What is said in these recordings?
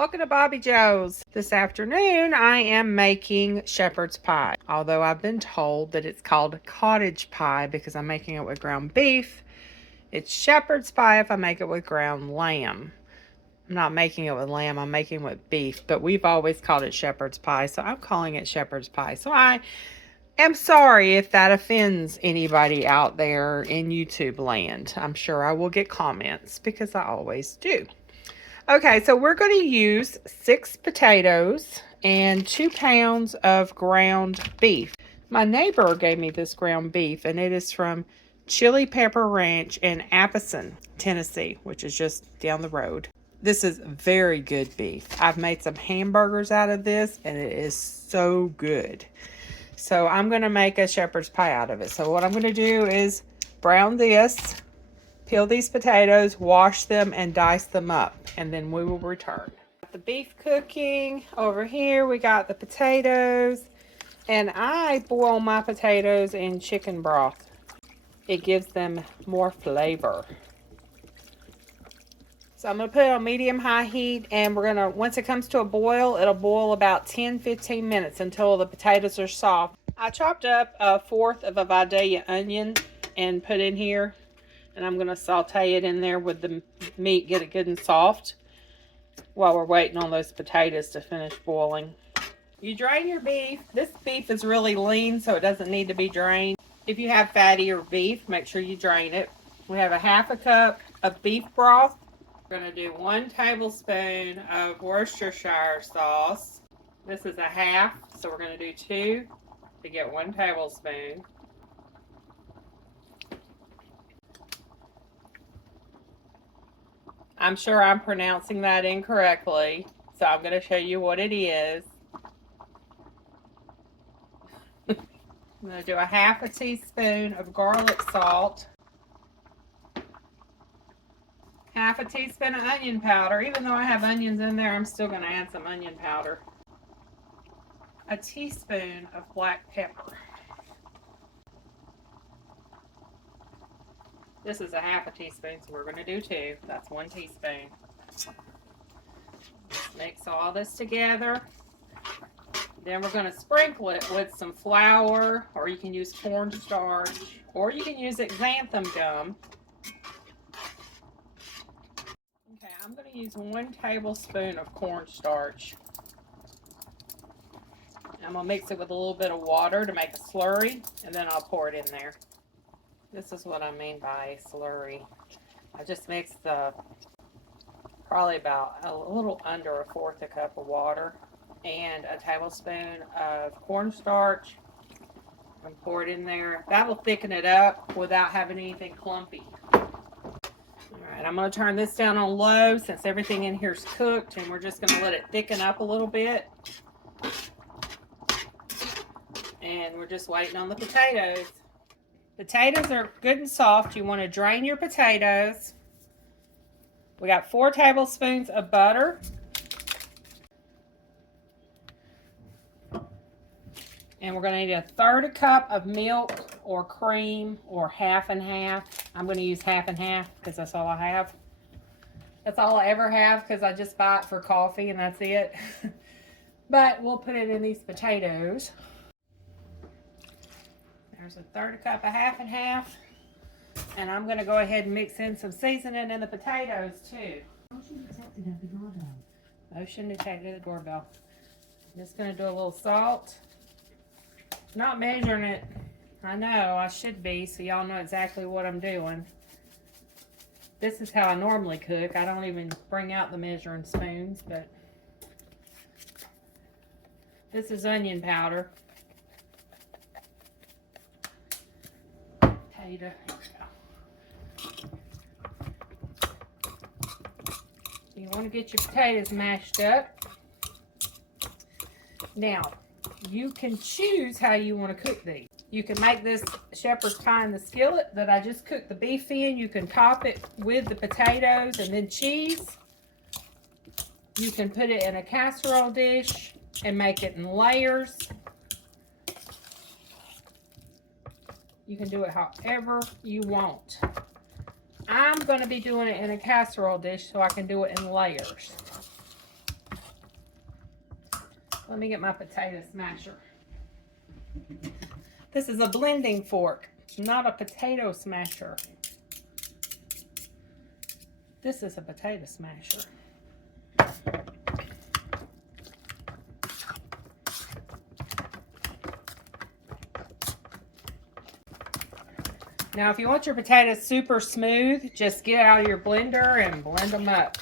Welcome to Bobbi Jo's. This afternoon I am making shepherd's pie. Although I've been told that it's called cottage pie because I'm making it with ground beef. It's shepherd's pie if I make it with ground lamb. I'm not making it with lamb, I'm making it with beef. But we've always called it shepherd's pie, so I'm calling it shepherd's pie. So I am sorry if that offends anybody out there in YouTube land. I'm sure I will get comments because I always do. Okay, so we're going to use 6 potatoes and 2 pounds of ground beef. My neighbor gave me this ground beef, and it is from Chili Pepper Ranch in Appleton, Tennessee, which is just down the road. This is very good beef. I've made some hamburgers out of this, and it is so good. So I'm going to make a shepherd's pie out of it. So what I'm going to do is brown this, peel these potatoes, wash them, and dice them up, and then we will return. The beef cooking over here. We got the potatoes, and I boil my potatoes in chicken broth. It gives them more flavor. So I'm going to put it on medium-high heat, and we're going to, once it comes to a boil, it'll boil about 10-15 minutes until the potatoes are soft. I chopped up 1/4 of a Vidalia onion and put in here. And I'm going to saute it in there with the meat, get it good and soft while we're waiting on those potatoes to finish boiling. You drain your beef. This beef is really lean, so it doesn't need to be drained. If you have fattier beef, make sure you drain it. We have a 1/2 cup of beef broth. We're going to do 1 tablespoon of Worcestershire sauce. This is a 1/2, so we're going to do 2 to get 1 tablespoon. I'm sure I'm pronouncing that incorrectly, so I'm going to show you what it is. I'm going to do a 1/2 teaspoon of garlic salt, 1/2 teaspoon of onion powder. Even though I have onions in there, I'm still going to add some onion powder. A teaspoon of black pepper. This is a 1/2 teaspoon, so we're going to do 2. That's 1 teaspoon. Mix all this together. Then we're going to sprinkle it with some flour, or you can use cornstarch, or you can use xanthan gum. Okay, I'm going to use 1 tablespoon of cornstarch. I'm going to mix it with a little bit of water to make a slurry, and then I'll pour it in there. This is what I mean by slurry. I just mixed probably about a little under 1/4 cup of water and a tablespoon of cornstarch, and pour it in there. That will thicken it up without having anything clumpy. Alright, I'm going to turn this down on low since everything in here is cooked, and we're just going to let it thicken up a little bit. And we're just waiting on the potatoes. Potatoes are good and soft. You want to drain your potatoes. We got 4 tablespoons of butter. And we're going to need 1/3 cup of milk or cream, or 1/2 and 1/2. I'm going to use 1/2 and 1/2 because that's all I have. That's all I ever have because I just buy it for coffee and that's it. But we'll put it in these potatoes. There's 1/3 cup of 1/2 and 1/2. And I'm going to go ahead and mix in some seasoning in the potatoes too. Motion detected at the doorbell. Motion detected at the doorbell. I'm just going to do a little salt. Not measuring it. I know I should be, so y'all know exactly what I'm doing. This is how I normally cook. I don't even bring out the measuring spoons, but this is onion powder. Potato. You want to get your potatoes mashed up. Now, you can choose how you want to cook these. You can make this shepherd's pie in the skillet that I just cooked the beef in. You can top it with the potatoes and then cheese. You can put it in a casserole dish and make it in layers. You can do it however you want. I'm going to be doing it in a casserole dish so I can do it in layers. Let me get my potato smasher. This is a blending fork, not a potato smasher. This is a potato smasher. Now, if you want your potatoes super smooth, just get out of your blender and blend them up.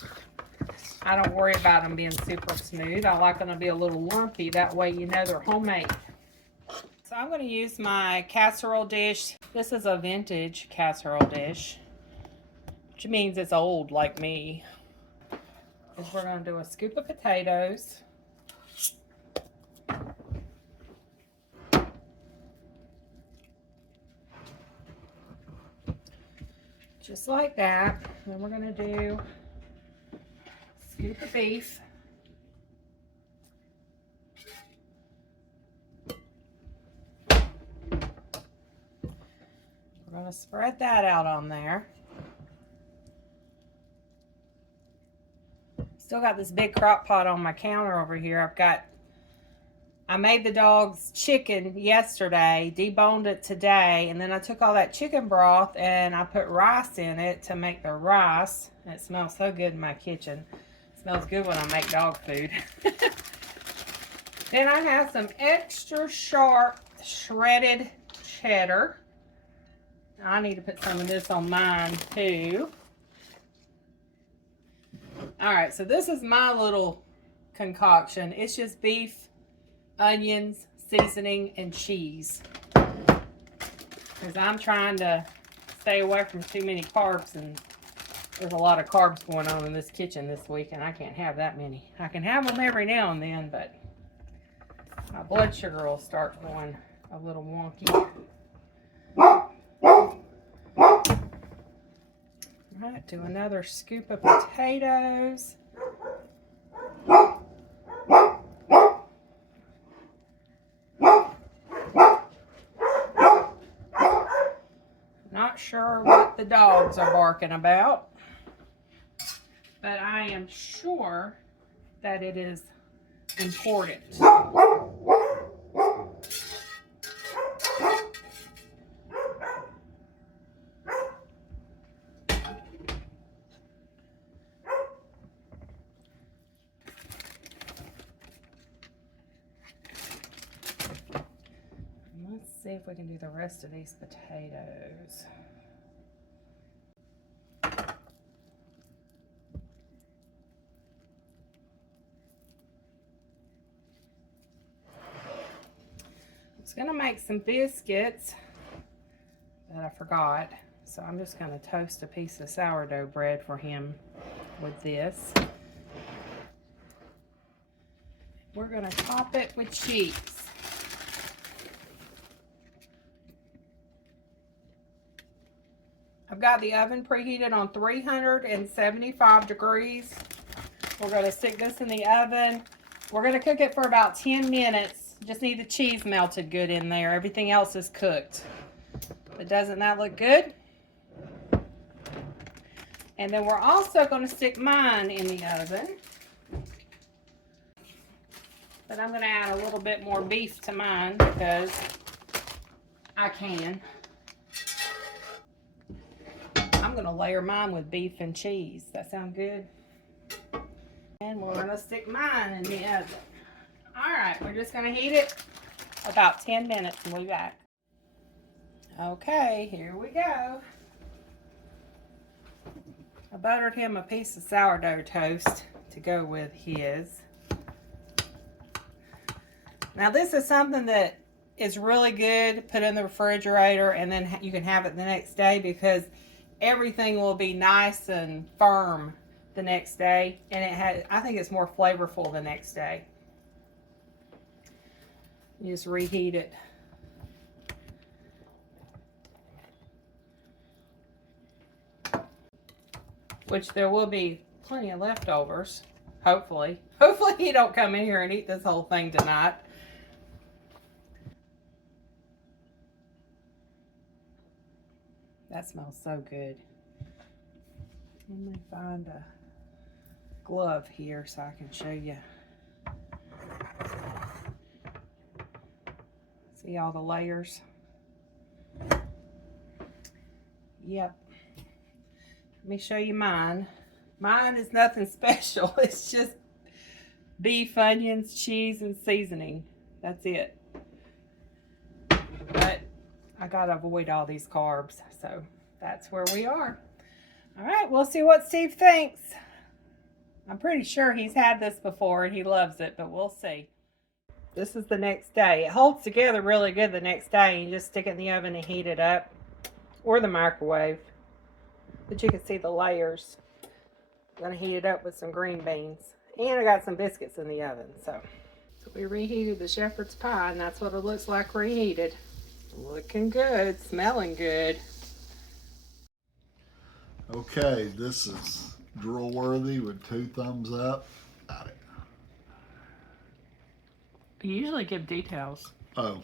I don't worry about them being super smooth. I like them to be a little lumpy. That way you know they're homemade. So I'm going to use my casserole dish. This is a vintage casserole dish, which means it's old like me. Because we're going to do a scoop of potatoes. Just like that. Then we're going to do a scoop of beef. We're going to spread that out on there. Still got this big crock pot on my counter over here. I made the dog's chicken yesterday, deboned it today, and then I took all that chicken broth and I put rice in it to make the rice. And it smells so good in my kitchen. It smells good when I make dog food. Then I have some extra sharp shredded cheddar. I need to put some of this on mine too. Alright, so this is my little concoction. It's just beef, onions, seasoning, and cheese. Because I'm trying to stay away from too many carbs, and there's a lot of carbs going on in this kitchen this week, and I can't have that many. I can have them every now and then, but my blood sugar will start going a little wonky. Alright, do another scoop of potatoes. Not sure what the dogs are barking about, but I am sure that it is important. Let's see if we can do the rest of these potatoes. I was going to make some biscuits, but I forgot. So I'm just going to toast a piece of sourdough bread for him with this. We're going to top it with cheese. I've got the oven preheated on 375 degrees. We're going to stick this in the oven. We're going to cook it for about 10 minutes. Just need the cheese melted good in there. Everything else is cooked. But doesn't that look good? And then we're also going to stick mine in the oven. But I'm going to add a little bit more beef to mine because I can. I'm going to layer mine with beef and cheese. That sound good? And we're going to stick mine in the oven. Alright, we're just going to heat it about 10 minutes and we'll be back. Okay, here we go. I buttered him a piece of sourdough toast to go with his. Now this is something that is really good. Put in the refrigerator and then you can have it the next day because everything will be nice and firm the next day, and I think it's more flavorful the next day. You just reheat it. Which there will be plenty of leftovers, hopefully. Hopefully you don't come in here and eat this whole thing tonight. That smells so good. Let me find a glove here so I can show you. See all the layers? Yep. Let me show you mine. Mine is nothing special. It's just beef, onions, cheese, and seasoning. That's it. But I gotta avoid all these carbs, so that's where we are. All right, we'll see what Steve thinks. I'm pretty sure he's had this before and he loves it, but we'll see. This is the next day. It holds together really good the next day. You just stick it in the oven and heat it up, or the microwave. But you can see the layers. I'm gonna heat it up with some green beans. And I got some biscuits in the oven, so we reheated the shepherd's pie, and that's what it looks like reheated. Looking good, smelling good. Okay, this is drool-worthy with 2 thumbs up. Got it. You usually give details. Oh.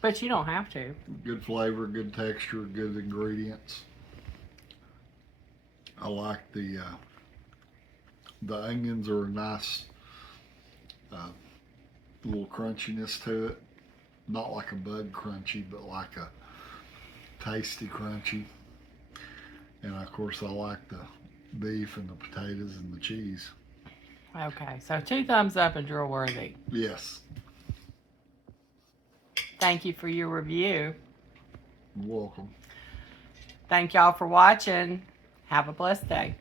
But you don't have to. Good flavor, good texture, good ingredients. I like the onions are a nice little crunchiness to it. Not like a bug crunchy, but like a tasty crunchy. And of course I like the beef and the potatoes and the cheese. Okay, so 2 thumbs up and drool-worthy. Yes. Thank you for your review. You're welcome. Thank y'all for watching. Have a blessed day.